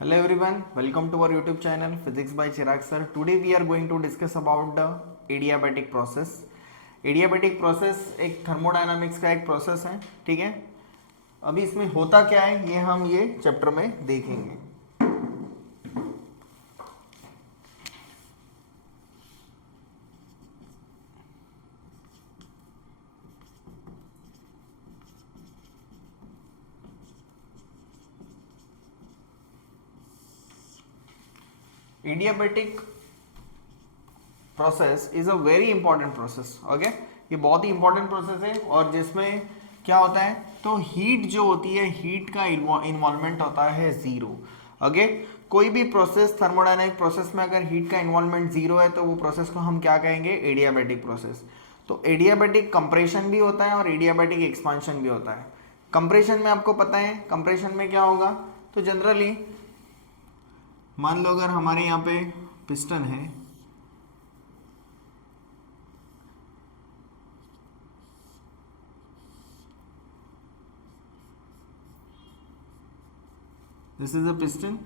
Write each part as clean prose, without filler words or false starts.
Hello everyone, welcome to our YouTube channel Physics by Chirag sir. Today we are going to discuss about the adiabatic process. Adiabatic process एक thermodynamics का एक process है, ठीक है। अभी इसमें होता क्या है ये हम ये चैप्टर में देखेंगे। Adiabatic process is a very important process. Okay, ये बहुत ही इंपॉर्टेंट प्रोसेस है और जिसमें क्या होता है तो हीट जो होती है, हीट का इन्वॉल्वमेंट होता है जीरो। ओके, कोई भी प्रोसेस थर्मोडायनामिक प्रोसेस में अगर हीट का इन्वॉल्वमेंट जीरो है तो वो प्रोसेस को हम क्या कहेंगे, एडियाबैटिक प्रोसेस। तो एडियाबैटिक कंप्रेशन भी होता है और एडियाबैटिक एक्सपांशन भी होता है। कंप्रेशन में आपको पता है कंप्रेशन में क्या होगा, तो जनरली मान लो अगर हमारे यहाँ पे पिस्टन है, दिस इज अ पिस्टन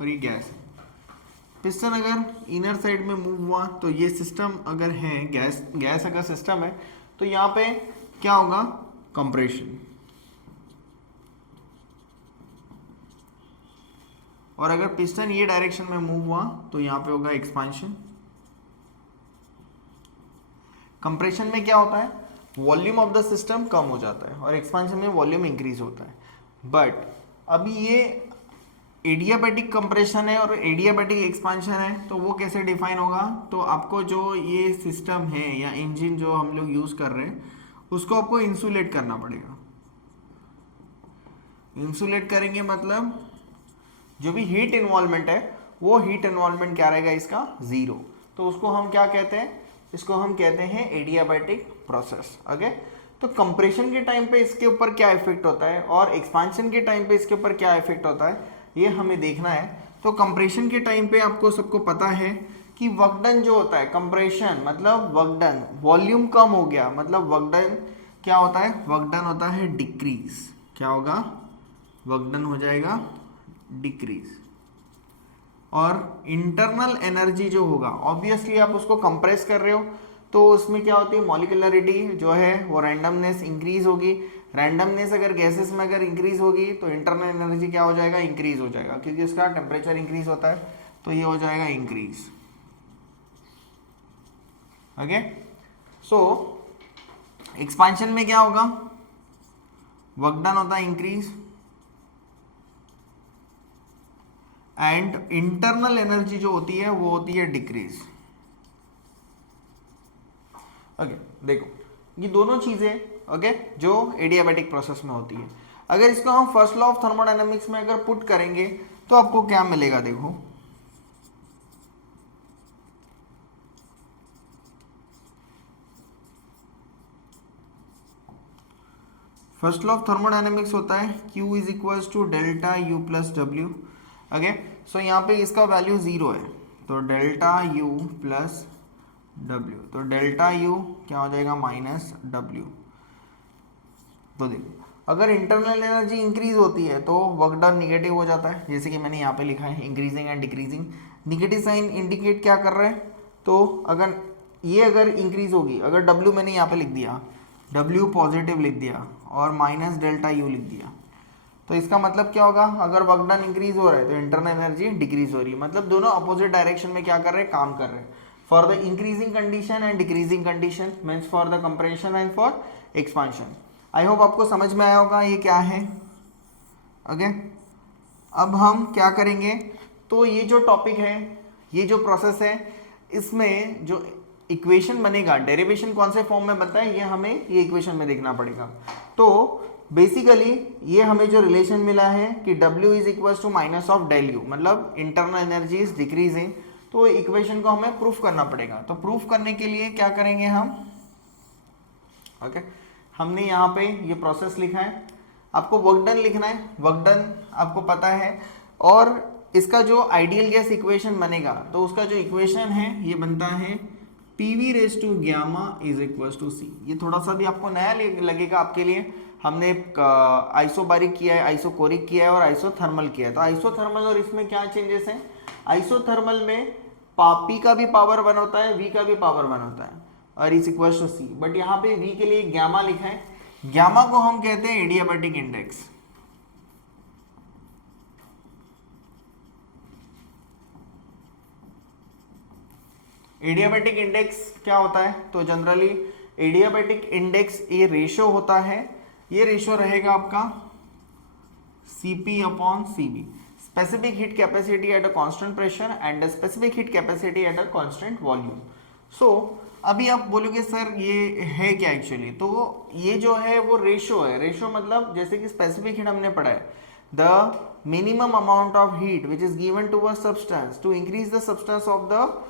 और ये गैस है। पिस्टन अगर इनर साइड में मूव हुआ तो ये सिस्टम अगर है, गैस अगर सिस्टम है तो यहाँ पे क्या होगा, कंप्रेशन। और अगर पिस्टन ये डायरेक्शन में मूव हुआ तो यहाँ पे होगा एक्सपांशन। कंप्रेशन में क्या होता है, वॉल्यूम ऑफ द सिस्टम कम हो जाता है और एक्सपांशन में वॉल्यूम इंक्रीज होता है। बट अभी ये एडियाबैटिक कंप्रेशन है और एडियाबैटिक एक्सपांशन है, तो वो कैसे डिफाइन होगा, तो आपको जो ये सिस्टम है या इंजन जो हम लोग यूज कर रहे हैं उसको आपको इंसुलेट करना पड़ेगा। इंसुलेट करेंगे मतलब जो भी हीट इन्वॉल्वमेंट है वो हीट इन्वॉल्वमेंट क्या रहेगा, इसका जीरो। तो उसको हम क्या कहते हैं, इसको हम कहते हैं एडियाबैटिक प्रोसेस। ओके, तो कंप्रेशन के टाइम पे इसके ऊपर क्या इफेक्ट होता है और एक्सपांशन के टाइम पे इसके ऊपर क्या इफेक्ट होता है ये हमें देखना है। तो कंप्रेशन के टाइम पे आपको सबको पता है कि वर्क डन जो होता है, कंप्रेशन मतलब वर्क डन, वॉल्यूम कम हो गया मतलब वर्क डन क्या होता है, वर्क डन होता है डिक्रीज। क्या होगा, वर्क डन हो जाएगा डिक्रीज। और इंटरनल एनर्जी जो होगा, ऑब्वियसली आप उसको कंप्रेस कर रहे हो तो उसमें क्या होती है, मॉलिक्यूलरिटी जो है वो रैंडमनेस इंक्रीज होगी। रैंडमनेस अगर गैसेस में अगर इंक्रीज होगी तो इंटरनल एनर्जी क्या हो जाएगा, इंक्रीज हो जाएगा, क्योंकि उसका टेम्परेचर इंक्रीज होता है तो ये हो जाएगा इंक्रीज। ओके, सो एक्सपांशन में क्या होगा, वर्क डन होता है इंक्रीज एंड इंटरनल एनर्जी जो होती है वो होती है डिक्रीज। ओके, देखो ये दोनों चीजें ओके जो एडियाबैटिक प्रोसेस में होती है। अगर इसको हम फर्स्ट लॉ ऑफ थर्मोडायनामिक्स में अगर पुट करेंगे तो आपको क्या मिलेगा, देखो फर्स्ट लॉ ऑफ थर्मोडायनामिक्स होता है Q is equals to delta U plus W. Okay, so यहाँ पे इसका वैल्यू जीरो है तो डेल्टा U प्लस डब्ल्यू, तो डेल्टा U क्या हो जाएगा, माइनस डब्ल्यू। तो देखो अगर इंटरनल एनर्जी इंक्रीज होती है तो वर्क डन निगेटिव हो जाता है, जैसे कि मैंने यहाँ पे लिखा है increasing and decreasing. Negative sign indicate क्या कर रहा है, तो अगर ये अगर इंक्रीज होगी, अगर W मैंने यहाँ पे लिख दिया, W पॉजिटिव लिख दिया और माइनस डेल्टा U लिख दिया, तो इसका मतलब क्या होगा, अगर वर्क डन इंक्रीज हो रहा है तो इंटरनल एनर्जी डिक्रीज हो रही है, मतलब दोनों अपोजिट डायरेक्शन में क्या कर रहे हैं, काम कर रहे हैं। For the increasing condition and decreasing condition means for the compression and for expansion. I hope आपको समझ में आया होगा ये क्या है। ओके, अब हम क्या करेंगे, तो ये जो टॉपिक है, ये जो प्रोसेस है, इसमें जो इक्वेशन बनेगा, डेरिवेशन कौन से फॉर्म में बनता है ये हमें ये इक्वेशन में देखना पड़ेगा। तो बेसिकली ये हमें जो रिलेशन मिला है कि W is equal to minus of del u, मतलब इंटरनल एनर्जी इज डिक्रीजिंग, तो इक्वेशन को हमें प्रूफ करना पड़ेगा। तो प्रूफ करने के लिए क्या करेंगे हम, ओके हमने यहाँ पे ये प्रोसेस लिखा है, आपको वर्क डन लिखना है, वर्क डन आपको पता है, और इसका जो आइडियल गैस इक्वेशन बनेगा तो उसका जो इक्वेशन है ये बनता है PV raise to gamma is equal to C। ये थोड़ा सा भी आपको नया लगेगा आपके लिए, हमने आइसोबारिक किया है, आइसोकोरिक किया है और आइसोथर्मल किया है। तो आइसोथर्मल और इसमें क्या चेंजेस हैं? आइसोथर्मल में पी का भी पावर 1 होता है, वी का भी पावर 1 होता है और is equal to C, but यहाँ पे वी के लिए गैमा लिखा है। गैमा को हम कहते हैं एडियाबैटिक इंडेक्स। एडियाबैटिक इंडेक्स क्या होता है? तो जनरली एडियाबैटिक इंडेक्स ये रेशो होता है, ये रेशो रहेगा आपका Cp upon Cv, specific heat capacity at a constant pressure and specific heat capacity at a constant volume. So अभी आप बोलोगे सर ये है क्या एक्चुअली? तो ये जो है वो रेशो है। रेशो मतलब जैसे कि स्पेसिफिक हीट हमने पढ़ा है, the minimum amount of heat which is given to a substance to increase the substance of the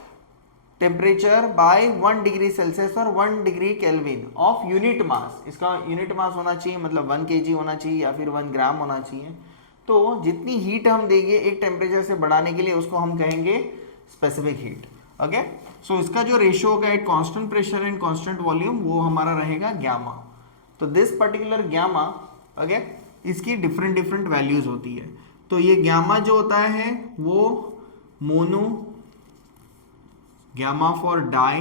temperature by 1 degree Celsius और 1 degree Kelvin of unit mass. इसका यूनिट मास होना चाहिए, मतलब 1 kg होना चाहिए या फिर 1 ग्राम होना चाहिए। तो जितनी हीट हम देंगे एक टेम्परेचर से बढ़ाने के लिए उसको हम कहेंगे स्पेसिफिक हीट। ओके, सो इसका जो रेशियो होगा at constant pressure and constant volume वो हमारा रहेगा गैमा। तो दिस पर्टिकुलर गैमा, ओके, इसकी डिफरेंट डिफरेंट वैल्यूज होती है। तो ये गैमा जो होता है वो mono, gamma for di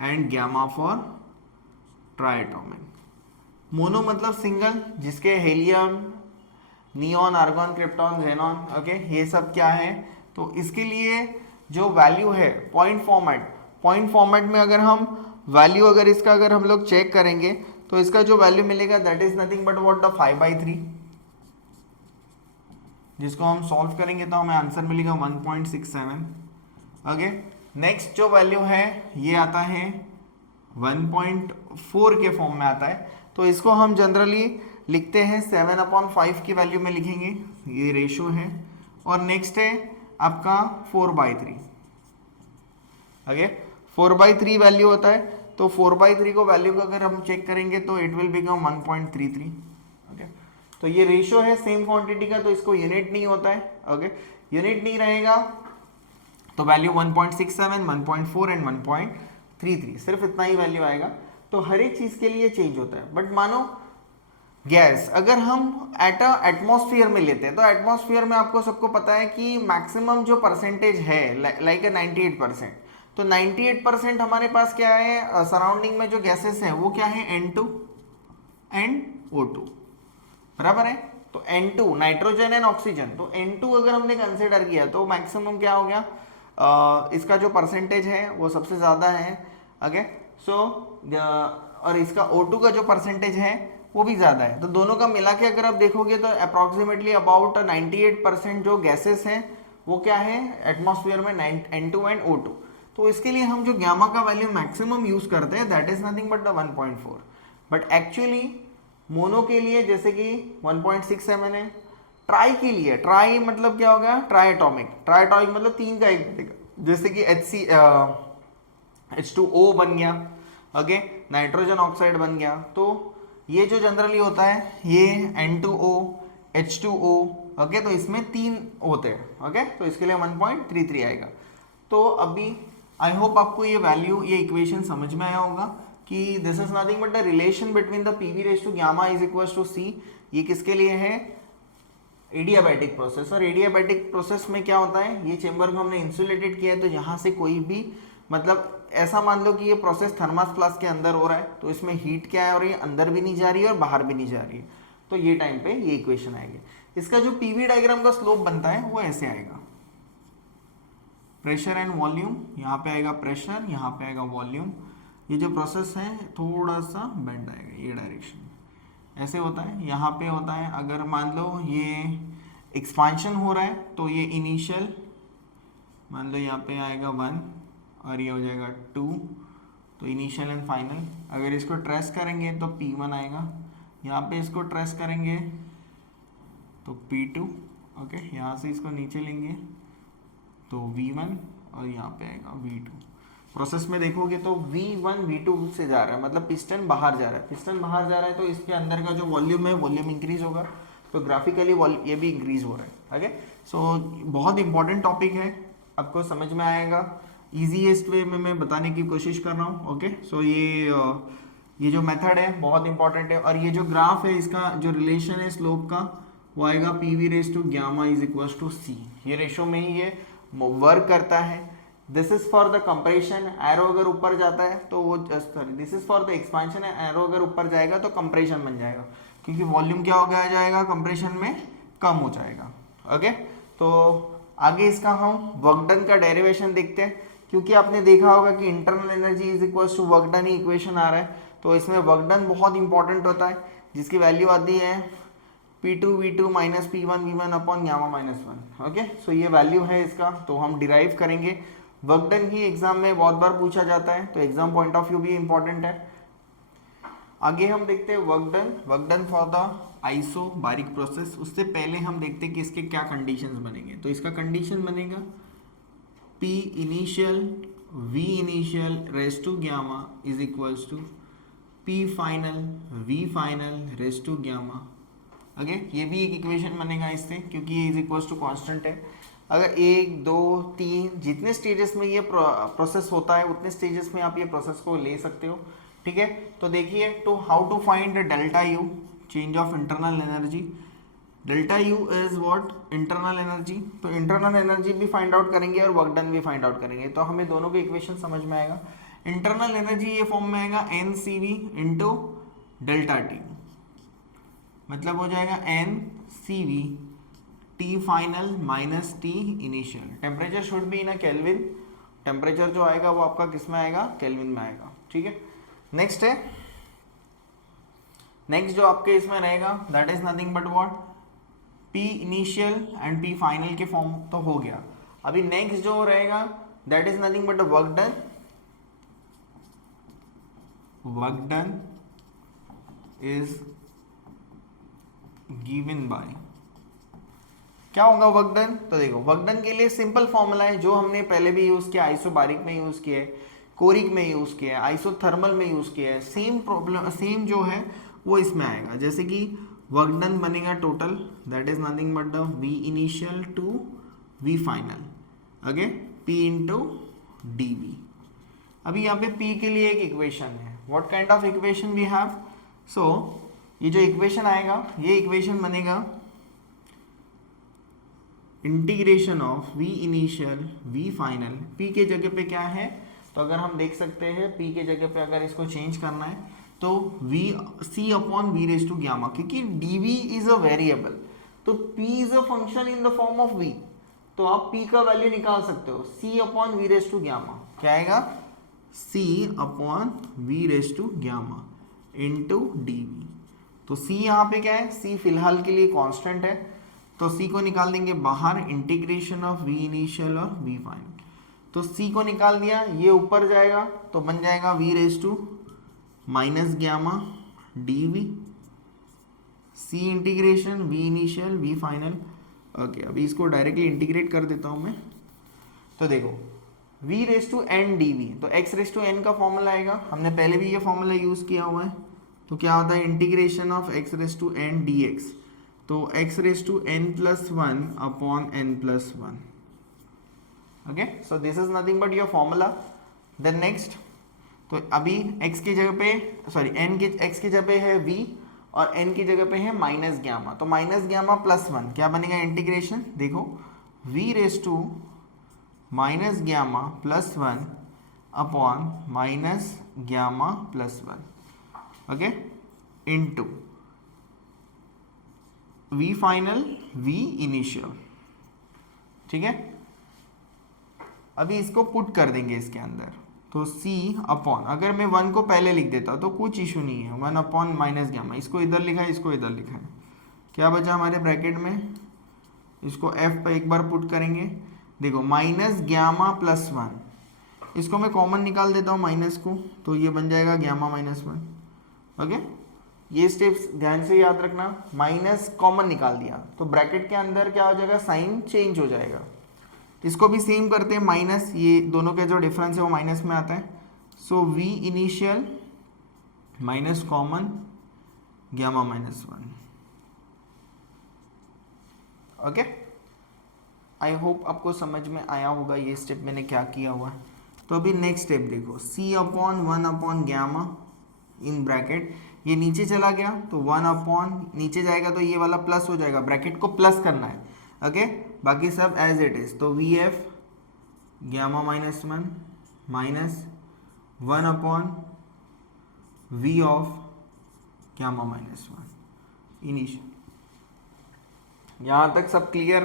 and gamma for triatomic. Mono मतलब सिंगल, जिसके helium, neon, argon, krypton, xenon, okay, ये सब क्या है। तो इसके लिए जो वैल्यू है पॉइंट फॉर्मेट में अगर हम वैल्यू अगर इसका अगर हम लोग चेक करेंगे तो इसका जो वैल्यू मिलेगा that is nothing but what the 5/3, जिसको हम सॉल्व करेंगे तो हमें आंसर मिलेगा 1.67। ओके, नेक्स्ट जो वैल्यू है ये आता है 1.4 के फॉर्म में आता है। तो इसको हम जनरली लिखते हैं 7/5 की वैल्यू में लिखेंगे, ये रेशो है। और नेक्स्ट है आपका 4/3। ओके, 4/3 वैल्यू होता है। तो 4/3 को वैल्यू को अगर हम चेक करेंगे तो इट विल बिकम 1.33। ओके, तो ये रेशो है सेम क्वांटिटी का, तो इसको यूनिट नहीं होता है। ओके, यूनिट नहीं रहेगा तो वैल्यू 1.67, 1.4 एंड 1.33, सिर्फ इतना ही वैल्यू आएगा। तो हर एक चीज के लिए चेंज होता है। बट मानो गैस अगर हम एटमॉस्फेयर में लेते हैं तो एटमॉस्फेयर में आपको सबको पता है कि मैक्सिमम जो परसेंटेज है लाइक 98%। तो 98% हमारे पास क्या है, सराउंडिंग में जो गैसेस हैं वो क्या है, N2 एंड O2, बराबर है। तो N2 नाइट्रोजन एंड ऑक्सीजन, तो N2 अगर हमने कंसिडर किया तो मैक्सिमम क्या हो गया, इसका जो परसेंटेज है वो सबसे ज़्यादा है। ओके, सो और इसका O2 का जो परसेंटेज है वो भी ज़्यादा है। तो दोनों का मिला के अगर आप देखोगे तो अप्रॉक्सीमेटली अबाउट 98% जो गैसेस हैं वो क्या है एटमॉस्फेयर में, N2 एंड O2। तो इसके लिए हम जो गैमा का वैल्यू मैक्सिमम यूज करते हैं that is nothing but the 1.4। But actually mono के लिए जैसे कि 1.67 है, ट्राई के लिए, ट्राई मतलब क्या होगा, ट्राइएटॉमिक। ट्राइएटॉमिक मतलब 3 का 1 बनेगा, जैसे कि H2O बन गया, ओके, नाइट्रोजन ऑक्साइड बन गया। तो ये जो जनरली होता है ये N2O, H2O, ओके, तो इसमें 3 होते हैं। ओके, तो इसके लिए 1.33 आएगा। तो अभी आई होप आपको ये वैल्यू, ये इक्वेशन समझ में आया होगा कि this is nothing but the relation between the PV raise to gamma is equal to C. ये किसके लिए है, एडियाबैटिक प्रोसेस। और एडियाबैटिक प्रोसेस में क्या होता है, ये चेंबर को हमने इंसुलेटेड किया है तो यहाँ से कोई भी, मतलब ऐसा मान लो कि ये प्रोसेस थर्मस फ्लास्क के अंदर हो रहा है तो इसमें हीट क्या है और ये अंदर भी नहीं जा रही है और बाहर भी नहीं जा रही है। तो ये टाइम पे ये इक्वेशन आएगी। इसका जो पीवी डायग्राम का स्लोप बनता है वो ऐसे आएगा, प्रेशर एंड वॉल्यूम, यहाँ पे आएगा प्रेशर, यहाँ पे आएगा वॉल्यूम। ये जो प्रोसेस है थोड़ा सा बेंड आएगा, ये डायरेक्शन ऐसे होता है। यहाँ पे होता है अगर मान लो ये एक्सपांशन हो रहा है तो ये इनिशियल, मान लो यहाँ पे आएगा 1 और ये हो जाएगा 2, तो इनिशियल एंड फाइनल। अगर इसको ट्रेस करेंगे तो P1 आएगा, यहाँ पे इसको ट्रेस करेंगे तो P2, ओके, यहाँ से इसको नीचे लेंगे तो V1 और यहाँ पे आएगा V2। प्रोसेस में देखोगे तो V1 V2 से जा रहा है, मतलब पिस्टन बाहर जा रहा है। पिस्टन बाहर जा रहा है तो इसके अंदर का जो वॉल्यूम है वॉल्यूम इंक्रीज होगा, तो ग्राफिकली ये भी इंक्रीज हो रहा है। ओके, सो बहुत इंपॉर्टेंट टॉपिक है, आपको समझ में आएगा। ईजीएस्ट वे में मैं बताने की कोशिश कर रहा हूँ। ओके, सो ये जो मेथड है बहुत इंपॉर्टेंट है। और ये जो ग्राफ है इसका जो रिलेशन है स्लोप का वो आएगा P we raise to gamma is equal to C. ये रेशो में ही ये वर्क करता है। This is for the compression, arrow अगर ऊपर जाता है तो वो sorry this is for the expansion, arrow अगर ऊपर जाएगा तो कंप्रेशन बन जाएगा, क्योंकि वॉल्यूम क्या हो गया जाएगा कंप्रेशन में कम हो जाएगा। ओके, तो आगे इसका हम वर्क डन का डेरिवेशन देखते हैं, क्योंकि आपने देखा होगा कि internal energy is equal to work done ही इक्वेशन आ रहा है, तो इसमें वर्क डन बहुत इंपॉर्टेंट होता है, जिसकी वैल्यू आती है P2V2 minus P1V1 upon gamma minus 1। Okay, so ये वैल्यू है इसका, तो हम डिराइव करेंगे। वर्क डन ही एग्जाम में बहुत बार पूछा जाता है, तो एग्जाम पॉइंट ऑफ व्यू भी इंपॉर्टेंट है। आगे हम देखते हैं work done for the iso Barik process. उससे पहले हम देखते हैं कि इसके क्या कंडीशंस बनेंगे। तो इसका कंडीशन बनेगा P initial V initial raise to gamma is equals to P final V final raise to gamma. Okay, ये भी एक इक्वेशन बनेगा इससे, क्योंकि ये इज इक्वल्स टू कांस्टेंट है। अगर 1 2 3 जितने स्टेजेस में ये प्रोसेस होता है उतने स्टेजेस में आप ये प्रोसेस को ले सकते हो। ठीक है, तो देखिए तो how to find delta u, change of internal energy. Delta u is what, internal energy. तो इंटरनल एनर्जी भी फाइंड आउट करेंगे और वर्क डन भी फाइंड आउट करेंगे, तो हमें दोनों के इक्वेशन समझ में आएगा। इंटरनल एनर्जी ये फॉर्म में आएगा n c v into delta t, मतलब हो जाएगा n c v t final minus t initial. Temperature should be in a Kelvin, temperature जो आएगा वो आपका किस में आएगा, केल्विन में आएगा। ठीक है, नेक्स्ट है, नेक्स्ट जो आपके इसमें रहेगा that is nothing but what, P initial and P final के फॉर्म तो हो गया। अभी नेक्स्ट जो रहेगा that is nothing but work done. Work done is given by, क्या होगा वर्क डन। तो देखो वर्क डन के लिए सिंपल फॉर्मूला है जो हमने पहले भी यूज किया, आइसोबारिक में यूज किया है, कोरिक में यूज किया है, आइसोथर्मल में यूज किया है। सेम प्रॉब्लम सेम जो है वो इसमें आएगा। जैसे कि वर्क डन बनेगा total that is nothing but the V initial to V final, okay, P into dV। अभी यहाँ पे P के लिए एक इक्वेशन है, what kind of equation we have. So ये जो इक्वेशन आएगा ये इक्वेशन बनेगा integration of V initial V final. P के जगह पे क्या है, तो अगर हम देख सकते हैं P के जगह पे अगर इसको चेंज करना है तो V C upon V raise to gamma, क्योंकि dV इज अ वेरिएबल, तो P is a function in the form of V, तो आप P का वैल्यू निकाल सकते हो C upon V raise to gamma. क्या आएगा, C upon V raise to gamma into dV। तो C यहाँ पे क्या है, C फिलहाल के लिए कांस्टेंट है, तो C को निकाल देंगे बाहर, इंटीग्रेशन ऑफ V इनिशियल और V फाइनल। तो C को निकाल दिया, ये ऊपर जाएगा तो बन जाएगा V raise to minus gamma dV, C integration V initial V final. Okay, अभी इसको डायरेक्टली इंटीग्रेट कर देता हूँ मैं। तो देखो V raise to n dV, तो x रेज टू एन का फॉर्मूला आएगा, हमने पहले भी ये फॉर्मूला यूज किया हुआ है। तो क्या होता है, integration of x raise to n dx, तो x raise to n plus 1 upon n plus 1। Okay, so this is nothing but your formula. Then next, तो अभी x की जगह पे सॉरी n की x की जगह पे है v और n की जगह पे है माइनस गामा, तो माइनस गामा प्लस 1 क्या बनेगा, इंटीग्रेशन देखो v raise to minus gamma plus 1 upon minus gamma plus 1, okay, into v final v initial. ठीक है, अभी इसको पुट कर देंगे इसके अंदर, तो C अपॉन, अगर मैं 1 को पहले लिख देता तो कुछ इशू नहीं है, 1 अपॉन माइनस गामा, इसको इधर लिखा है इसको इधर लिखा है, क्या बचा हमारे ब्रैकेट में, इसको F पे एक बार पुट करेंगे। देखो माइनस गामा प्लस 1, इसको मैं कॉमन निकाल देता हूँ माइनस को, तो ये बन जाएगा गामा माइनस 1। ओके, ये स्टेप्स ध्यान से याद रखना, माइनस कॉमन निकाल दिया तो ब्रैकेट के अंदर क्या हो जाएगा, साइन चेंज हो जाएगा। इसको भी सेम करते हैं, माइनस, ये दोनों का जो डिफरेंस है वो माइनस में आता है, सो V initial minus common gamma minus 1। Okay, I hope आपको समझ में आया होगा ये स्टेप मैंने क्या किया हुआ है। तो अभी नेक्स्ट स्टेप देखो, C upon 1 upon gamma in bracket, ये नीचे चला गया तो 1 अपॉन, नीचे जाएगा तो ये वाला प्लस हो जाएगा, ब्रैकेट को प्लस करना है, ओके। बाकी सब एज इट इज, तो v f gamma minus 1 minus 1 upon v of gamma minus 1 initial. यहाँ तक सब क्लियर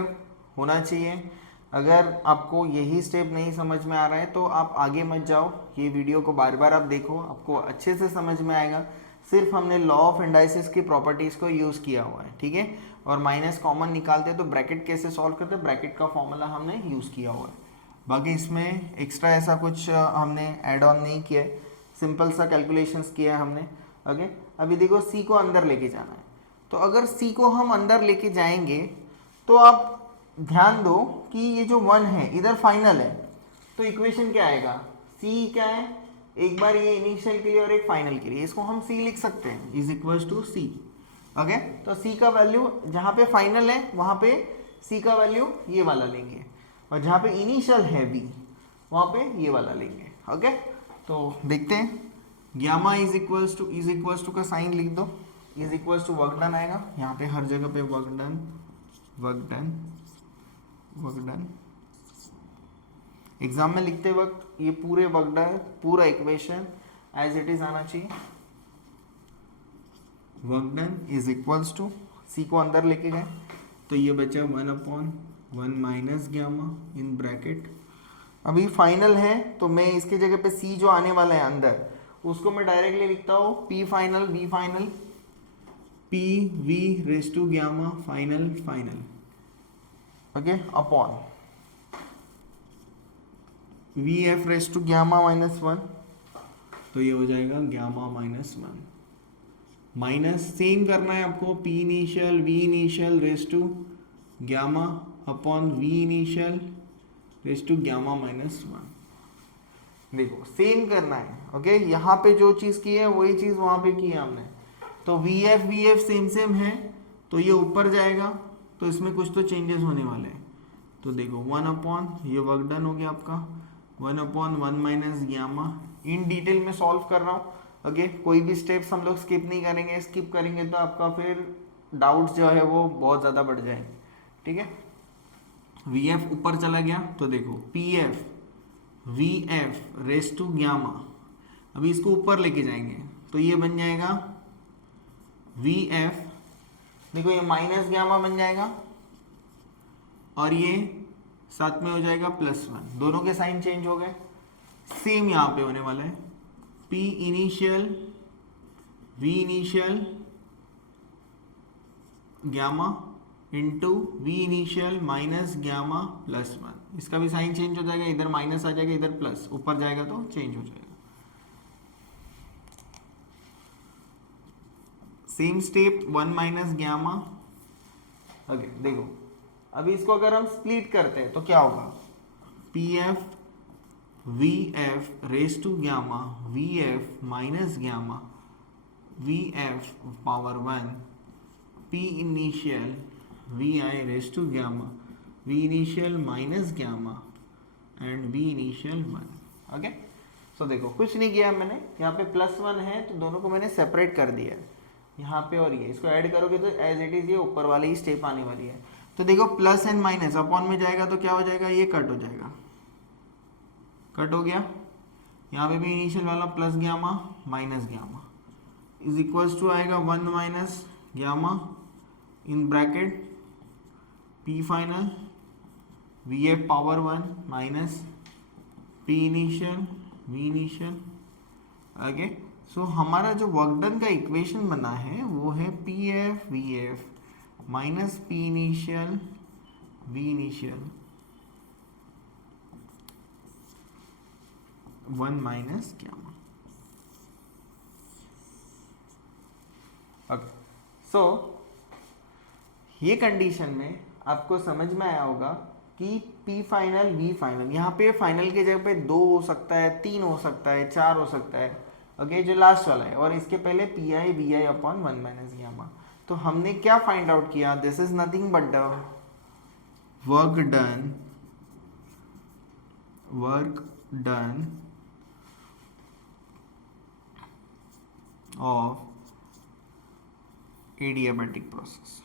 होना चाहिए। अगर आपको यही स्टेप नहीं समझ में आ रहा है तो आप आगे मत जाओ, ये वीडियो को बार बार आप देखो, आपको अच्छे से समझ में आएगा। सिर्फ हमने लॉ ऑफ इंडाइसिस की प्रॉपर्टीज़ को यूज़ किया हुआ है, ठीक है। और माइनस कॉमन निकालते हैं तो ब्रैकेट कैसे सॉल्व करते हैं, ब्रैकेट का फॉर्मूला हमने यूज़ किया हुआ है। बाकी इसमें एक्स्ट्रा ऐसा कुछ हमने ऐड ऑन नहीं किया है, सिंपल सा कैलकुलेशंस किया है हमने, ओके। अभी देखो सी को अंदर लेके जाना है, तो अगर सी को हम अंदर लेके जाएंगे तो आप ध्यान दो कि ये जो 1 है इधर फाइनल है, तो इक्वेशन क्या आएगा, सी क्या है, एक बार ये इनिशियल के लिए और एक फाइनल के लिए, इसको हम सी लिख सकते हैं, is equals to C, okay. तो सी का वैल्यू जहाँ पे फाइनल है वहाँ पे सी का वैल्यू ये वाला लेंगे, और जहाँ पे इनिशियल है बी वहाँ पे ये वाला लेंगे, ओके। तो देखते हैं, गामा इज इक्वल्स टू का साइन लिख दो, is equals to work done आएगा, यहाँ पे हर जगह पे work done work done work done. Exam में लिखते वक्त ये पूरे वर्क डन, पूरा इक्वेशन एज इट इज आना चाहिए। Work done is equals to, C को अंदर लेके गए तो ये बचा 1 upon 1 minus gamma in bracket. अभी फाइनल है तो मैं इसके जगह पे सी जो आने वाला है अंदर, उसको मैं डायरेक्टली लिखता हूँ p final v final, p we raise to gamma final final, okay, upon v F raise to gamma minus 1, तो ये हो जाएगा गामा माइनस 1 माइनस, सेम करना है आपको, p initial we initial raise to gamma upon v initial raise to gamma minus 1। देखो same करना है, ओके। यहाँ पे जो चीज़ की है वही चीज़ वहाँ पे की है हमने, तो वी एफ सेम सेम है तो ये ऊपर जाएगा, तो इसमें कुछ तो चेंजेस होने वाले हैं। तो देखो 1 अपॉन, ये वर्क डन हो गया आपका, 1 upon 1 minus gamma, in detail में सॉल्व कर रहा हूँ, ओके। कोई भी स्टेप्स हम लोग स्किप नहीं करेंगे, स्किप करेंगे तो आपका फिर डाउट्स जो है वो बहुत ज़्यादा बढ़ जाएंगे, ठीक है। वी एफ ऊपर चला गया तो देखो p F V F raise to gamma, अभी इसको ऊपर लेके जाएंगे तो ये बन जाएगा वी एफ, देखो ये माइनस गामा बन जाएगा और ये साथ में हो जाएगा +1, दोनों के साइन चेंज हो गए। सेम यहाँ पे होने वाला है, p initial we initial gamma into v initial minus gamma +1, इसका भी साइन चेंज हो जाएगा, इधर माइनस आ जाएगा इधर प्लस, ऊपर जाएगा तो चेंज हो जाएगा। Same step 1 minus gamma, okay. देखो अभी इसको अगर हम स्प्लिट करते हैं तो क्या होगा, P F V F raise to gamma V F minus gamma V F power 1 P initial V I raise to gamma V initial minus gamma and V initial 1, okay. So देखो कुछ नहीं किया मैंने, यहाँ पे +1 है तो दोनों को मैंने सेपरेट कर दिया है यहाँ पे, और ये इसको ऐड करोगे तो एज इट इज ये ऊपर वाली ही स्टेप आने वाली है। तो देखो प्लस एंड माइनस अपॉन में जाएगा तो क्या हो जाएगा, ये कट हो जाएगा, कट हो गया। यहाँ पे भी इनिशियल वाला plus gamma minus gamma is equals to आएगा 1 minus gamma in bracket P final V F power 1 minus P initial we initial, okay. So हमारा जो वर्क डन का इक्वेशन बना है वो है P F we F minus P initial we initial 1 minus gamma, okay. So ये condition में आपको समझ में आया होगा कि P फाइनल V फाइनल, यहाँ पे फाइनल के जगह पे 2 हो सकता है, 3 हो सकता है, 4 हो सकता है, ओके, जो लास्ट वाला है, और इसके पहले p i v i upon 1 minus gamma. तो हमने क्या फाइंड आउट किया, this is nothing but the work done of adiabatic process.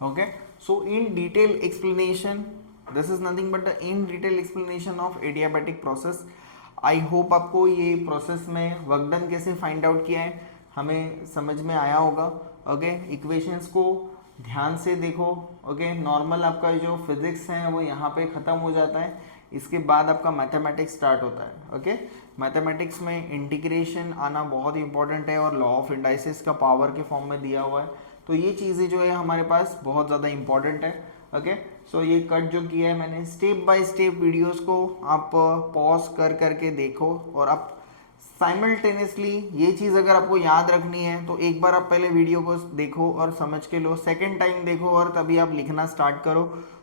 Okay, so in detail explanation, this is nothing but the in detail explanation of adiabatic process. I hope आपको ये process में work done कैसे find out किया है हमें समझ में आया होगा. ओके, इक्वेशंस को ध्यान से देखो. ओके, नॉर्मल आपका जो फिजिक्स है वो यहाँ पे ख़त्म हो जाता है, इसके बाद आपका मैथमेटिक्स स्टार्ट होता है. ओके, मैथमेटिक्स में इंटीग्रेशन आना बहुत इंपॉर्टेंट है और लॉ ऑफ इंडाइसिस का पावर के फॉर्म में दिया हुआ है, तो ये चीज़ें जो है हमारे पास बहुत ज़्यादा इंपॉर्टेंट है. ओके, सो ये कट जो किया है मैंने, स्टेप बाय स्टेप वीडियोस को आप पॉज कर करके देखो और आप साइमल्टेनियसली ये चीज़ अगर आपको याद रखनी है तो एक बार आप पहले वीडियो को देखो और समझ के लो, सेकेंड टाइम देखो और तभी आप लिखना स्टार्ट करो,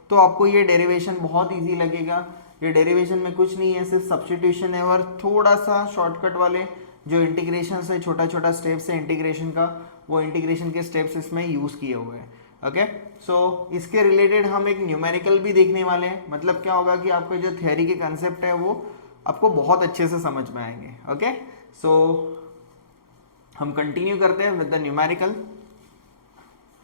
तो आपको ये डेरिवेशन बहुत ईजी लगेगा. ये डेरिवेशन में कुछ नहीं है, सिर्फ सब्सटीट्यूशन है और थोड़ा सा शॉर्टकट वाले जो इंटीग्रेशन है, छोटा छोटा स्टेप्स है इंटीग्रेशन का, वो इंटीग्रेशन के स्टेप्स इसमें यूज़ किए हुए हैं. ओके, सो इसके रिलेटेड हम एक न्यूमेरिकल भी देखने वाले हैं. मतलब क्या होगा कि आपके जो थियोरी के कंसेप्ट है वो आपको बहुत अच्छे से समझ में आएंगे. ओके, सो हम कंटिन्यू करते हैं विद द न्यूमेरिकल.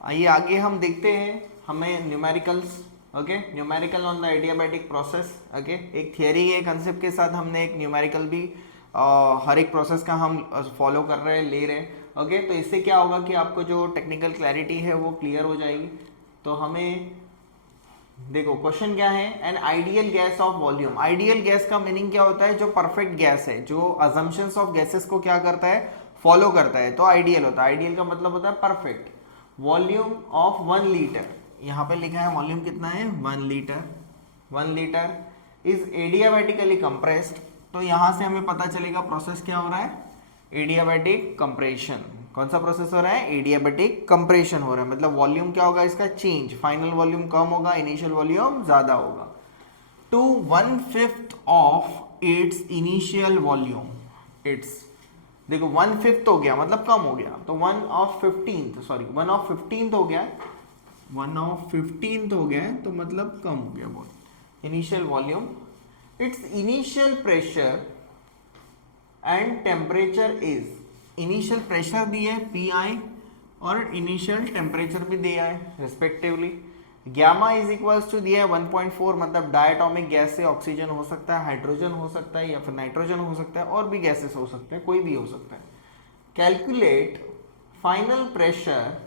आइए आगे हम देखते हैं हमें numericals. Okay, numerical on the adiabatic process. Okay, एक थियोरी के कंसेप्ट के साथ हमने एक न्यूमेरिकल भी हर एक प्रोसेस का हम फॉलो कर रहे हैं, ले रहे हैं. ओके, तो इससे क्या होगा कि आपको जो टेक्निकल क्लैरिटी है वो क्लियर हो जाएगी. तो हमें देखो क्वेश्चन क्या है, N ideal gas of volume. Ideal gas का मीनिंग क्या होता है, जो परफेक्ट गैस है, जो अजम्पशंस ऑफ गैसेस को क्या करता है, फॉलो करता है, तो आइडियल होता है. आइडियल का मतलब होता है परफेक्ट. वॉल्यूम ऑफ 1 लीटर, यहाँ पे लिखा है वॉल्यूम कितना है 1 litre. 1 litre is adiabatically compressed. तो यहाँ से हमें पता चलेगा प्रोसेस क्या हो रहा है, एडियाबैटिक कंप्रेशन. कौन सा प्रोसेस हो रहा है, एडियाबैटिक कंप्रेशन हो रहा है. मतलब वॉल्यूम क्या होगा इसका, चेंज. फाइनल वॉल्यूम कम होगा, इनिशियल वॉल्यूम ज्यादा होगा. To 1/5 of its initial volume. Its देखो 1/5 हो गया मतलब कम हो गया, तो 1/15 हो गया, 1/15 हो गया है तो मतलब कम हो गया बहुत. Initial volume, its initial pressure and temperature is. Initial pressure दिया है PI और इनिशियल टेम्परेचर भी दिया है respectively. Gamma is equals to दिया है 1.4, मतलब डायटोमिक गैस से ऑक्सीजन हो सकता है, हाइड्रोजन हो सकता है या फिर नाइट्रोजन हो सकता है, और भी गैसेस हो सकते हैं, कोई भी हो सकता है. कैलकुलेट फाइनल प्रेशर,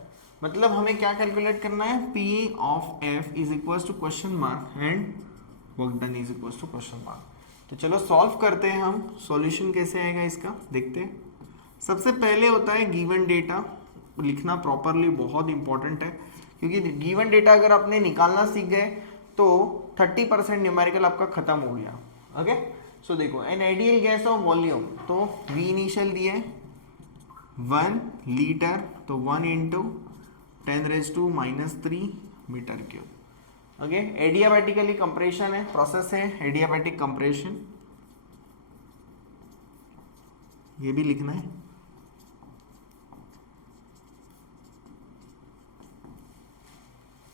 मतलब हमें क्या कैलकुलेट करना है, P of F is equals to question mark and work done is equals to question mark. तो चलो सॉल्व करते हैं हम. सॉल्यूशन कैसे आएगा इसका देखते हैं. सबसे पहले होता है गिवन डेटा लिखना प्रॉपरली, बहुत इंपॉर्टेंट है, क्योंकि गिवन डेटा अगर आपने निकालना सीख गए तो 30% न्यूमेरिकल आपका खत्म हो गया. ओके, सो देखो an ideal gas of volume, तो V इनिशियल दिए 1 लीटर, तो 1 × 10⁻³ metre cube. Okay, adiabatically compression है, प्रोसेस है एडियाबैटिक कंप्रेशन, ये भी लिखना है.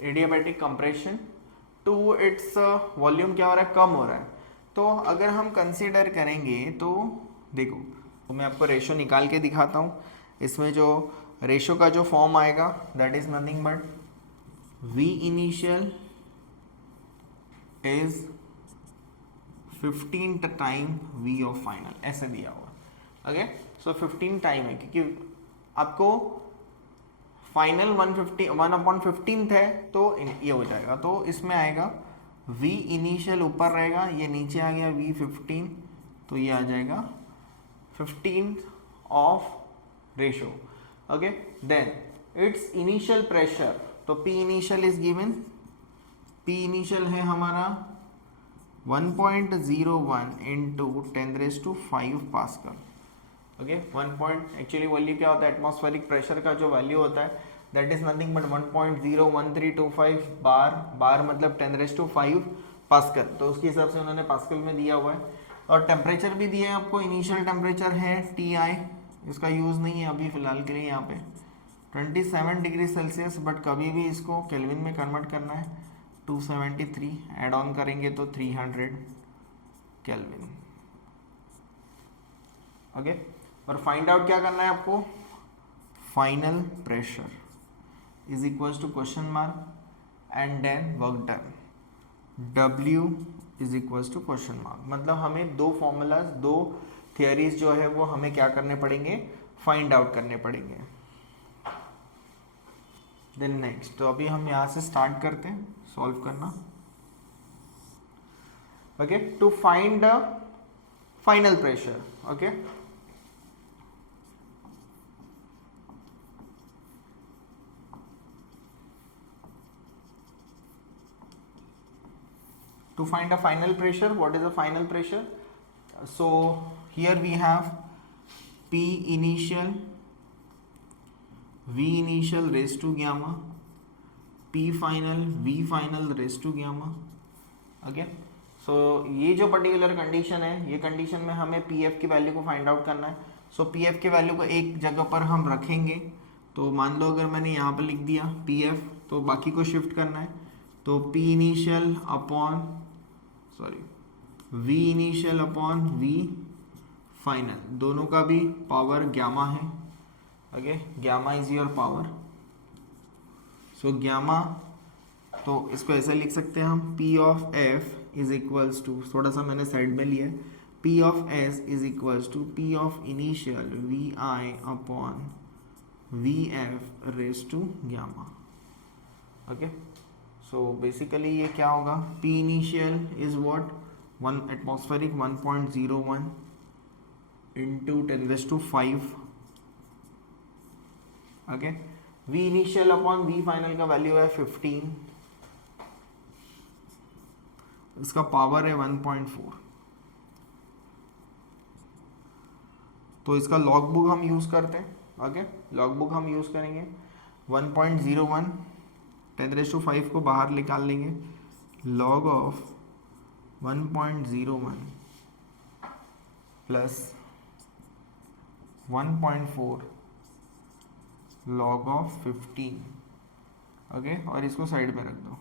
Adiabatic compression to its volume क्या हो रहा है, कम हो रहा है. तो अगर हम कंसीडर करेंगे तो देखो, तो मैं आपको रेशो निकाल के दिखाता हूँ. इसमें जो रेशो का जो फॉर्म आएगा that is nothing but V initial is 15 time V of final, ऐसे दिया हुआ. ओके, सो 15 टाइम है क्योंकि आपको फाइनल 1/15 है तो ये हो जाएगा. तो इसमें आएगा V इनिशियल ऊपर रहेगा, ये नीचे आ गया V15, तो ये आ जाएगा 15 of ratio. Okay, then its initial pressure, तो P initial is given. P initial है हमारा 1.01 × 10⁵ पास्कल. ओके, एक्चुअली वैल्यू क्या होता है, एटमॉस्फेरिक प्रेशर का जो वैल्यू होता है दैट इज नथिंग बट 1.01325 बार मतलब 10⁵ पास्कल. तो उसके हिसाब से उन्होंने पास्कल में दिया हुआ है. और टेम्परेचर भी दिया है आपको, इनिशियल टेम्परेचर है TI, इसका यूज़ नहीं है अभी फ़िलहाल के लिए यहाँ पे 27 डिग्री सेल्सियस, बट कभी भी इसको केल्विन में कन्वर्ट करना है 273 ऐड ऑन करेंगे तो 300 केल्विन। ओके, और फाइंड आउट क्या करना है आपको, final pressure is equals to question mark and then work done, W is equals to question mark. मतलब हमें दो फॉर्मूलाज, दो थियरीज जो है वो हमें क्या करने पड़ेंगे, फाइंड आउट करने पड़ेंगे। देन नेक्स्ट, तो अभी हम यहाँ से स्टार्ट करते हैं सॉल्व करना। Okay, to find the final pressure. Okay, to find a final pressure, what is the final pressure? So here we have P initial, V initial raised to gamma, P final, V final raised to gamma. Okay, so ये जो particular condition है, ये condition में हमें PF की value को find out करना है। सो PF की वैल्यू को एक जगह पर हम रखेंगे, तो मान लो अगर मैंने यहाँ पर लिख दिया PF, तो बाकी को शिफ्ट करना है, तो P initial upon V initial upon V final, दोनों का भी पावर गैमा है। Okay, gamma is your power. So gamma, तो इसको ऐसे लिख सकते हैं हम, P of F is equals to, थोड़ा सा मैंने साइड में लिया है, P of S is equals to P of initial VI upon VF raise to gamma. Okay, so basically ये क्या होगा, P initial is what, 1 atmospheric 1.01 into 10⁵। Okay, V initial upon V final का value है 15, इसका power है 1.4। तो इसका log book हम यूज करते हैं। ओके, लॉग बुक हम यूज करेंगे 1.01, 10⁵ को बाहर निकाल लेंगे, log of 1.01 plus 1.4 log of 15। Okay, और इसको साइड में रख दो,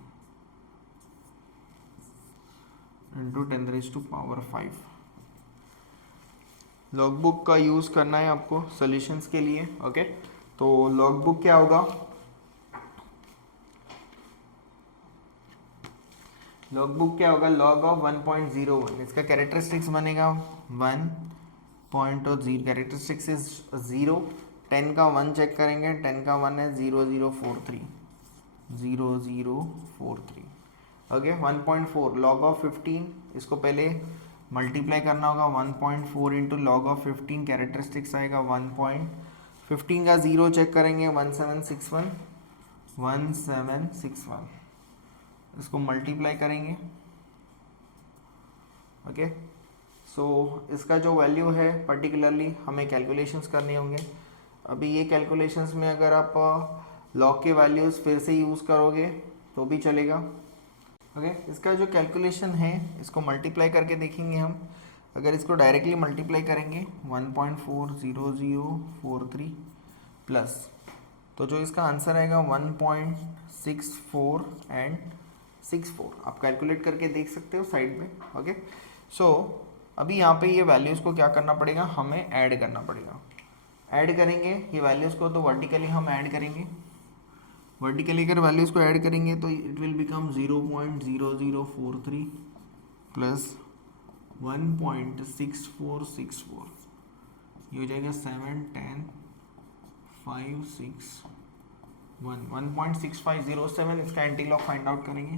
इंटू 10⁵5। लॉग बुक का यूज़ करना है आपको सॉल्यूशंस के लिए। ओके, तो लॉग बुक क्या होगा, लॉग बुक क्या होगा, लॉग ऑफ 1.01, इसका कैरेक्टरिस्टिक्स बनेगा 1.0, कैरेक्टरिस्टिक्स इज 0, 10 का 1 चेक करेंगे, 10 का 1 है 0043, 0043। ओके, 1.4 लॉग ऑफ 15, इसको पहले मल्टीप्लाई करना होगा, 1.4 इंटू लॉग ऑफ 15, कैरेक्टरिस्टिक्स आएगा 1.15 का 0 चेक करेंगे 1761, 1761, इसको मल्टीप्लाई करेंगे। ओके, सो इसका जो वैल्यू है पर्टिकुलरली हमें कैलकुलेशंस करने होंगे। अभी ये कैलकुलेशंस में अगर आप लॉग के वैल्यूज़ फिर से यूज़ करोगे तो भी चलेगा। ओके, इसका जो कैलकुलेशन है इसको मल्टीप्लाई करके देखेंगे हम। अगर इसको डायरेक्टली मल्टीप्लाई करेंगे 1.40043 प्लस, तो जो इसका आंसर आएगा 1.64 एंड 64, आप कैलकुलेट करके देख सकते हो साइड में। ओके, सो अभी यहाँ पे ये वैल्यूज़ को क्या करना पड़ेगा, हमें ऐड करना पड़ेगा। ऐड करेंगे ये वैल्यूज़ को, तो वर्टिकली हम ऐड करेंगे, वर्टिकली अगर वैल्यूज़ को ऐड करेंगे तो इट विल बिकम 0.0043 प्लस 1.6464, ये हो जाएगा 7 10 5 6 1, 1.6507, इसका एंटी लॉग फाइंड आउट करेंगे।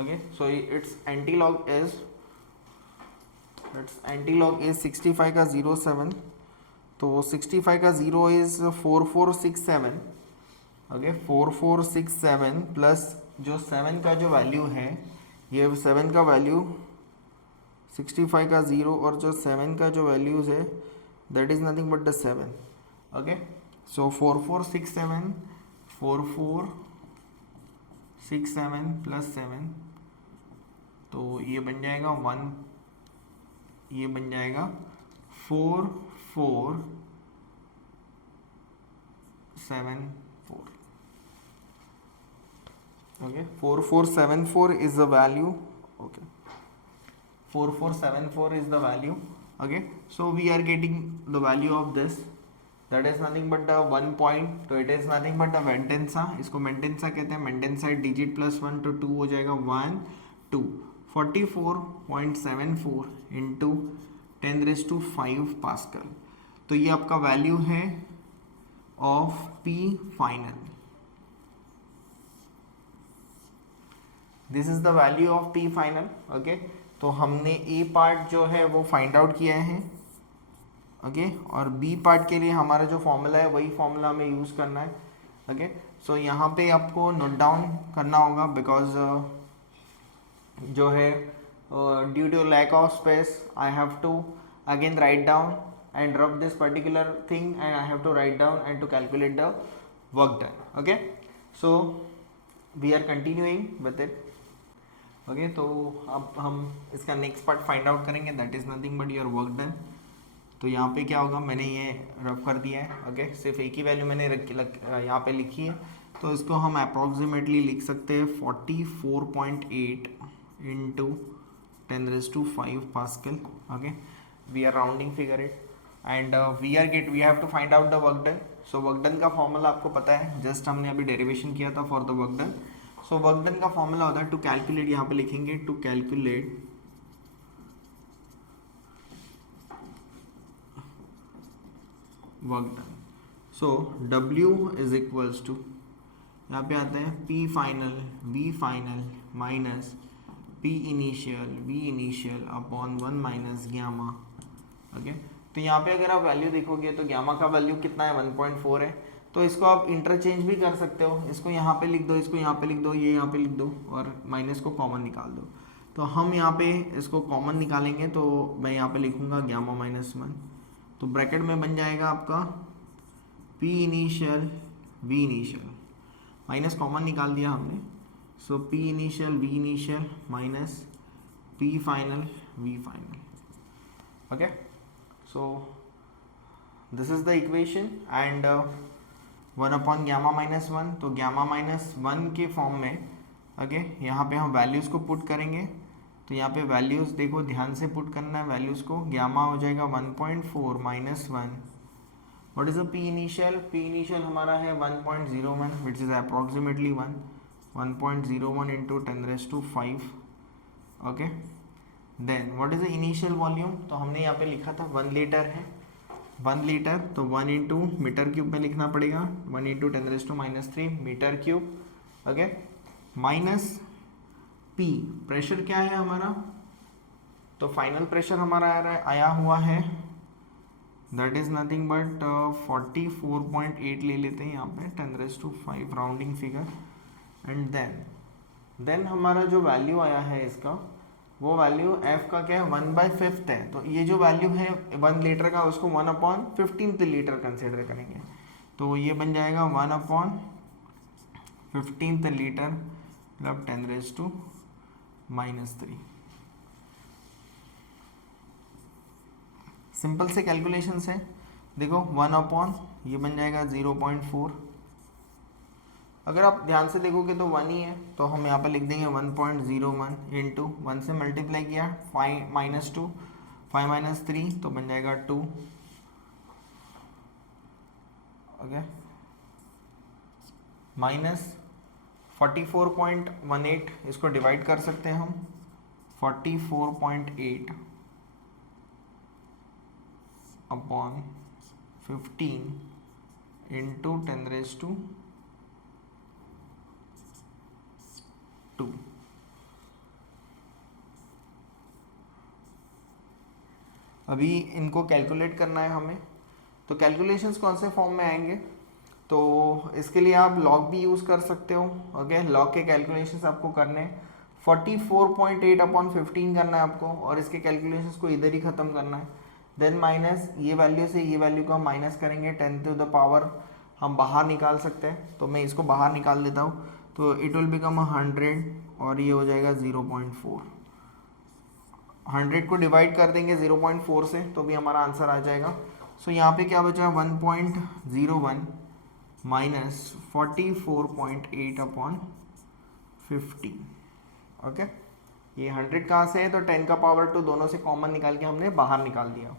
Okay, so it's anti log is 65 का 07, तो 65 का 0 इज 4467। ओके, 4467 प्लस जो 7 का जो वैल्यू है, ये 7 का वैल्यू 65 का 0 और जो 7 का जो वैल्यूज़ है that is nothing but the 7। Okay, so 4467 plus 7, तो ये बन जाएगा 4474। Okay, 4474 is the value. Okay, 4474 is the value. Okay, so we are getting the value of this, that is nothing but the 1 point, तो it is nothing but the मेंटेंसा, इसको मेंटेंसा कहते हैं, मेंटेंसा digit plus 1 तो 2 हो जाएगा 1 2 44.74 इंटू 10⁵ पास्कल, तो ये आपका वैल्यू है of P final. This is the value of P final. Okay, तो हमने ए पार्ट जो है वो फाइंड आउट किया है. ओके, और बी पार्ट के लिए हमारा जो फॉर्मूला है वही फॉर्मूला हमें यूज़ करना है. ओके, सो यहाँ पे आपको नोट डाउन करना होगा, बिकॉज जो है due to lack of space I have to again write down and drop this particular thing, and I have to write down and to calculate the work done. Okay, so we are continuing with it. Okay, तो अब हम इसका next part find out करेंगे, that is nothing but your work done. तो यहाँ पे क्या होगा, मैंने ये रफ कर दिया है. ओके, सिर्फ एक ही वैल्यू मैंने यहाँ पे लिखी है, तो इसको हम अप्रॉक्सीमेटली लिख सकते हैं 44.8 into 10⁵ pascal. Okay, we are rounding figure it and we have to find out the work done. So work done का फॉर्मूला आपको पता है, जस्ट हमने अभी डेरिवेशन किया था for the work done. So work done का फॉर्मूला होता है टू कैलकुलेट, यहाँ पे लिखेंगे to calculate work done. So W is equals to, यहाँ पे आता है P final V final minus P initial V initial upon 1 minus gamma. Okay, तो यहाँ पे अगर आप वैल्यू देखोगे तो ग्यामा का वैल्यू कितना है, 1.4 है. तो इसको आप इंटरचेंज भी कर सकते हो, इसको यहाँ पे लिख दो, इसको यहाँ पे लिख दो, ये यहाँ पे लिख दो और माइनस को कॉमन निकाल दो. तो हम यहाँ पे इसको कॉमन निकालेंगे, तो मैं यहाँ पे लिखूँगा ग्यामा माइनस 1, तो ब्रैकेट में बन जाएगा आपका P initial V initial, minus common निकाल दिया हमने. सो P initial V initial minus P final V final. Okay, so this is the equation and 1 upon gamma minus 1. तो gamma minus 1 के फॉर्म में ओके यहाँ पे हम वैल्यूज़ को पुट करेंगे. तो यहाँ पे वैल्यूज़ देखो, ध्यान से पुट करना है वैल्यूज़ को. gamma हो जाएगा 1.4 minus 1. What is the p initial? p initial हमारा है 1.01 which is approximately 1.01 into 10⁵. Okay, then what is the initial volume? तो हमने यहाँ पे लिखा था 1 लीटर है, 1 लीटर, तो 1 इंटू मीटर क्यूब में लिखना पड़ेगा, 1 इंटू 10⁻³ metre cube. Okay, minus P pressure क्या है हमारा, तो फाइनल प्रेशर हमारा आया हुआ है, दैट इज नथिंग बट 44.8 ले लेते हैं यहाँ पे 10⁵ राउंडिंग फिगर. एंड देन हमारा जो वैल्यू आया है इसका, वो वैल्यू F का क्या है, 1/5 है. तो ये जो वैल्यू है 1 लीटर का, उसको 1/15 लीटर कंसिडर करेंगे, तो ये बन जाएगा 1/15 लीटर मतलब 10⁻³ सिंपल से कैलकुलेशंस है. देखो 1 ये बन जाएगा 0.4. अगर आप ध्यान से देखोगे तो 1 ही है, तो हम यहाँ पे लिख देंगे 1.01 इंटू 1 से मल्टीप्लाई किया 5 माइनस 2, 5 माइनस 3 तो बन जाएगा 2. ओके, माइनस 44.18, इसको डिवाइड कर सकते हैं हम 44.8 अपॉन 15 इंटू 10⁻². अभी इनको कैलकुलेट करना है हमें, तो कैलकुलेशंस कौन से फॉर्म में आएंगे, तो इसके लिए आप लॉग भी यूज़ कर सकते हो. ओके, लॉग के कैलकुलेशंस आपको करने 44.8 अपॉन 15 करना है आपको, और इसके कैलकुलेशंस को इधर ही ख़त्म करना है. देन माइनस ये वैल्यू से ये वैल्यू को हम माइनस करेंगे, 10⁻⁴ हम बाहर निकाल सकते हैं, तो मैं इसको बाहर निकाल देता हूँ. तो इट विल बिकम 100 और ये हो जाएगा 0.4. 100 को डिवाइड कर देंगे 0.4 से तो भी हमारा आंसर आ जाएगा. सो यहाँ पे क्या बचा, 1.01 माइनस 44.8 अपॉन 50। ओके, ये 100 कहाँ से है, तो 10 का पावर 2 दोनों से कॉमन निकाल के हमने बाहर निकाल दिया।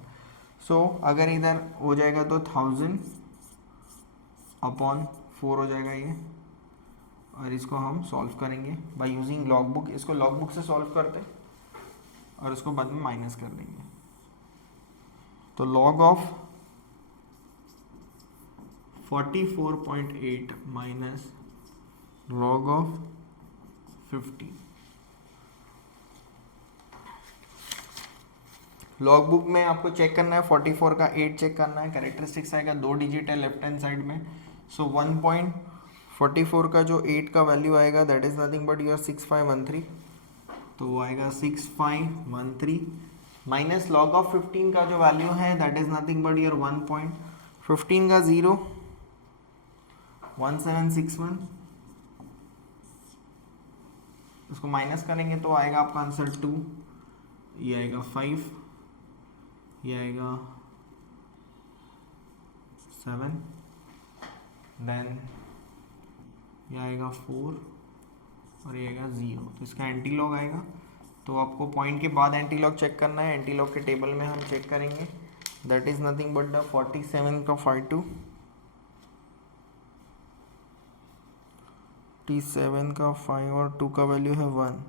सो अगर इधर हो जाएगा तो 1000 अपॉन 4 हो जाएगा ये, और इसको हम सॉल्व करेंगे बाय यूजिंग लॉग बुक। इसको लॉग बुक से सॉल्व करते और उसको बाद में माइनस कर देंगे। तो log of 44.8 minus log of 50। Log book में आपको चेक करना है 44 का 8 चेक करना है, कैरेक्टरिस्टिक्स आएगा 2 डिजिट है लेफ्ट हैंड साइड में। सो 1.44 का जो 8 का वैल्यू आएगा that is nothing but your 6513, तो वो आएगा 6513 माइनस लॉग ऑफ 15 का जो वैल्यू है that is nothing but your 1.15 का 0 1761, उसको माइनस करेंगे तो आएगा आपका आंसर 2, ये आएगा 5, ये आएगा 7, देन ये आएगा 4 और ये आएगा 0, तो इसका एंटी लॉग आएगा। तो आपको पॉइंट के बाद एंटी लॉग चेक करना है। एंटी लॉग के टेबल में हम चेक करेंगे that is nothing but the 47 का 52, 47 का 5 और 2 का वैल्यू है 1,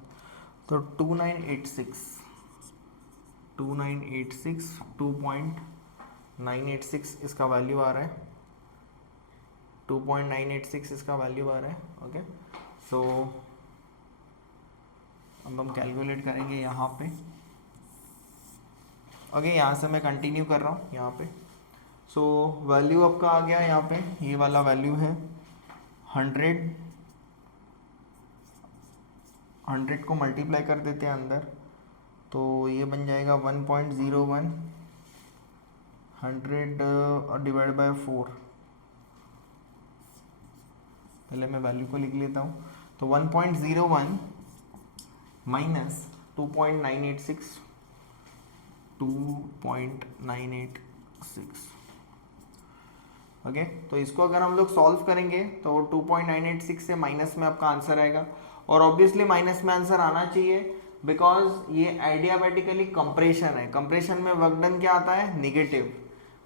तो 2.986 इसका वैल्यू आ रहा है, 2.986 इसका वैल्यू आ रहा है। ओके, सो अब हम कैलकुलेट करेंगे यहाँ पे। ओके, यहाँ से मैं कंटिन्यू कर रहा हूँ यहाँ पे। सो वैल्यू आपका आ गया यहाँ पे, ये वाला वैल्यू है 100 को मल्टीप्लाई कर देते हैं अंदर, तो ये बन जाएगा 1.01, 100 डिवाइड बाय 4। पहले मैं वैल्यू को लिख लेता हूँ, तो 1.01 माइनस 2.986, 2.986। ओके, तो इसको अगर हम लोग सॉल्व करेंगे तो 2.986 से माइनस में आपका आंसर आएगा, और ऑब्वियसली माइनस में आंसर आना चाहिए बिकॉज ये आइडियामेटिकली कंप्रेशन है। कंप्रेशन में वर्क डन क्या आता है, निगेटिव।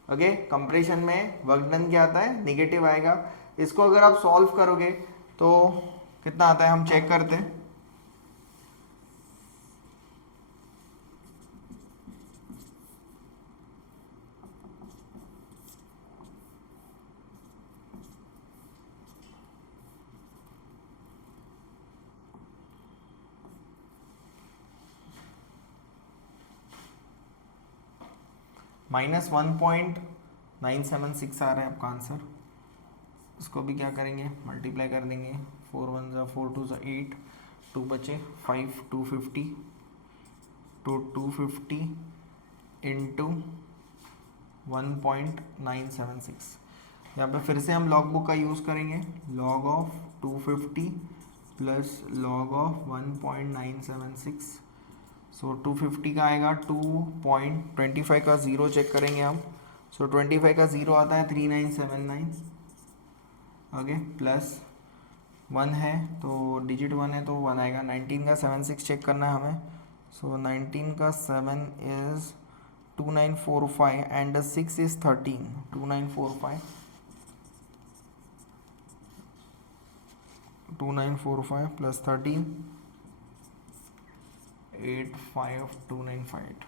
ओके, कंप्रेशन में वर्क डन क्या आता है, निगेटिव आएगा। इसको अगर आप सॉल्व करोगे तो कितना आता है हम चेक करते हैं। -1.976 आ रहा है आपका आंसर। इसको भी क्या करेंगे, मल्टीप्लाई कर देंगे, 4 1 ज़ा 4 2 ज़ा 8, 2 बचे 5, 250, तो 250 इंटू 1.976। यहाँ पे फिर से हम लॉग बुक का यूज़ करेंगे, log of 250 plus log of 1.976। सो 250 का आएगा 2.25 का 0 चेक करेंगे हम। सो 25 का 0 आता है 3979। ओके, प्लस 1 है तो डिजिट 1 है तो 1 आएगा। 19 का 76 चेक करना है हमें। सो 19 का 7 इज़ 2945 एंड 6 इज़ 13, 2945 प्लस 13 85295।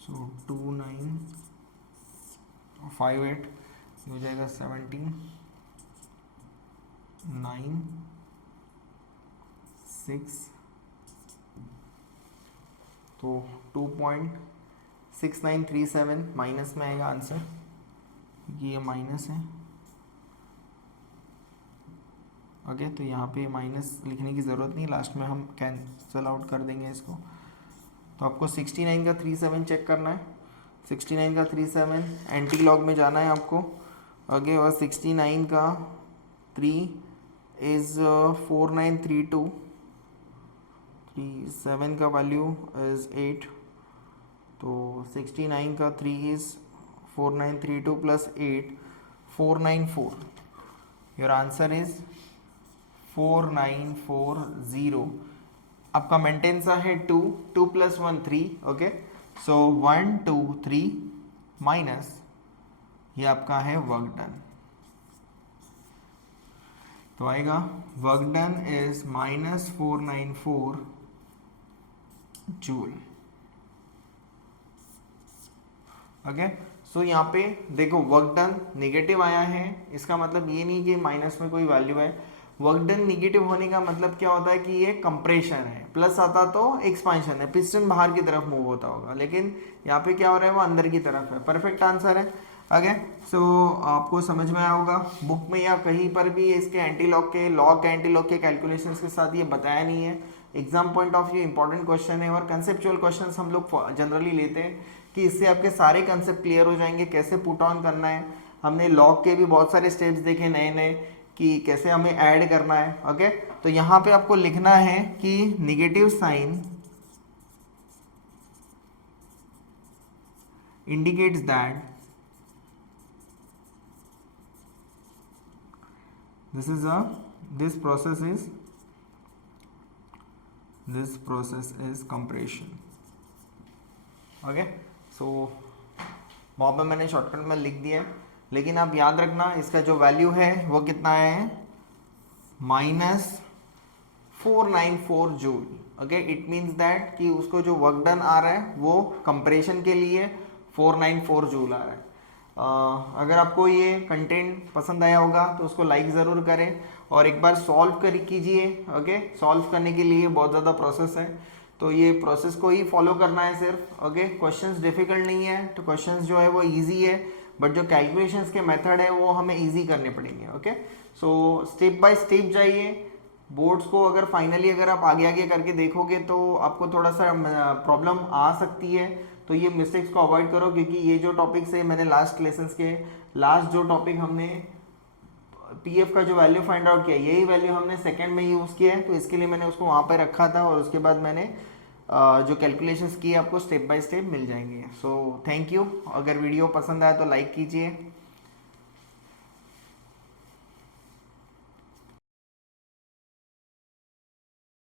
सो 2958 हो जाएगा 17 9 6, तो 2.6937 माइनस में आएगा आंसर, ये माइनस है। ओके, तो यहाँ पे माइनस लिखने की ज़रूरत नहीं, लास्ट में हम कैंसल आउट कर देंगे इसको। तो आपको 69 का 37 चेक करना है। 69 का 37 एंटी लॉग में जाना है आपको आगे, और 69 का 3 इज़ 4932, 7 का वैल्यू इज़ 8, तो 69 का 3 is 4932 plus 8 494। Your answer is 4940 आपका मेंटेन सा है 2 2 + 1 3 ओके सो 1 2 3 माइनस ये आपका है वर्क डन तो आएगा work done is -494 joule okay so यहाँ पे देखो वर्क डन नेगेटिव आया है इसका मतलब ये नहीं कि माइनस में कोई वैल्यू है वर्क डन निगेटिव होने का मतलब क्या होता है कि ये कंप्रेशन है प्लस आता तो एक्सपांशन है पिस्टन बाहर की तरफ मूव होता होगा लेकिन यहाँ पे क्या हो रहा है वो अंदर की तरफ है परफेक्ट आंसर है ओके सो आपको समझ में आया होगा बुक में या कहीं पर भी इसके एंटी लॉग के कैलकुलेशंस के साथ ये बताया नहीं है exam point of view important question है और कंसेप्चुअल क्वेश्चंस हम लोग जनरली लेते हैं कि इससे आपके सारे कंसेप्ट क्लियर हो जाएंगे कैसे पुट ऑन करना है हमने लॉग के भी बहुत सारे स्टेप्स देखे नए नए कि कैसे हमें ऐड करना है ओके तो यहाँ पे आपको लिखना है कि negative sign indicates that this process is compression okay so वहाँ पे मैंने शॉर्टकट में लिख दिया है लेकिन आप याद रखना इसका जो वैल्यू है वो कितना है -494 joule okay it means that कि उसको जो वर्क डन आ रहा है वो कंप्रेशन के लिए 494 जूल आ रहा है अगर आपको ये कंटेंट पसंद आया होगा तो उसको लाइक ज़रूर करें और एक बार सॉल्व कर कीजिए ओके सॉल्व करने के लिए बहुत ज़्यादा प्रोसेस है तो ये प्रोसेस को ही फॉलो करना है सिर्फ ओके क्वेश्चंस डिफिकल्ट नहीं है तो क्वेश्चंस जो है वो इजी है बट जो कैलकुलेशंस के मेथड है वो हमें इजी करने पड़ेंगे okay so step by step जाइए बोर्ड्स को अगर फाइनली अगर आप आगे आगे करके देखोगे तो आपको थोड़ा सा प्रॉब्लम आ सकती है तो ये मिस्टेक्स को अवॉइड करो क्योंकि ये जो टॉपिक्स है मैंने लास्ट लेसन्स के लास्ट जो टॉपिक हमने पीएफ का जो वैल्यू फाइंड आउट किया यही वैल्यू हमने सेकंड में यूज़ किया है तो इसके लिए मैंने उसको वहाँ पर रखा था और उसके बाद मैंने जो कैलकुलेशंस किए आपको स्टेप बाय स्टेप मिल जाएंगे सो थैंक यू अगर वीडियो पसंद आया तो लाइक कीजिए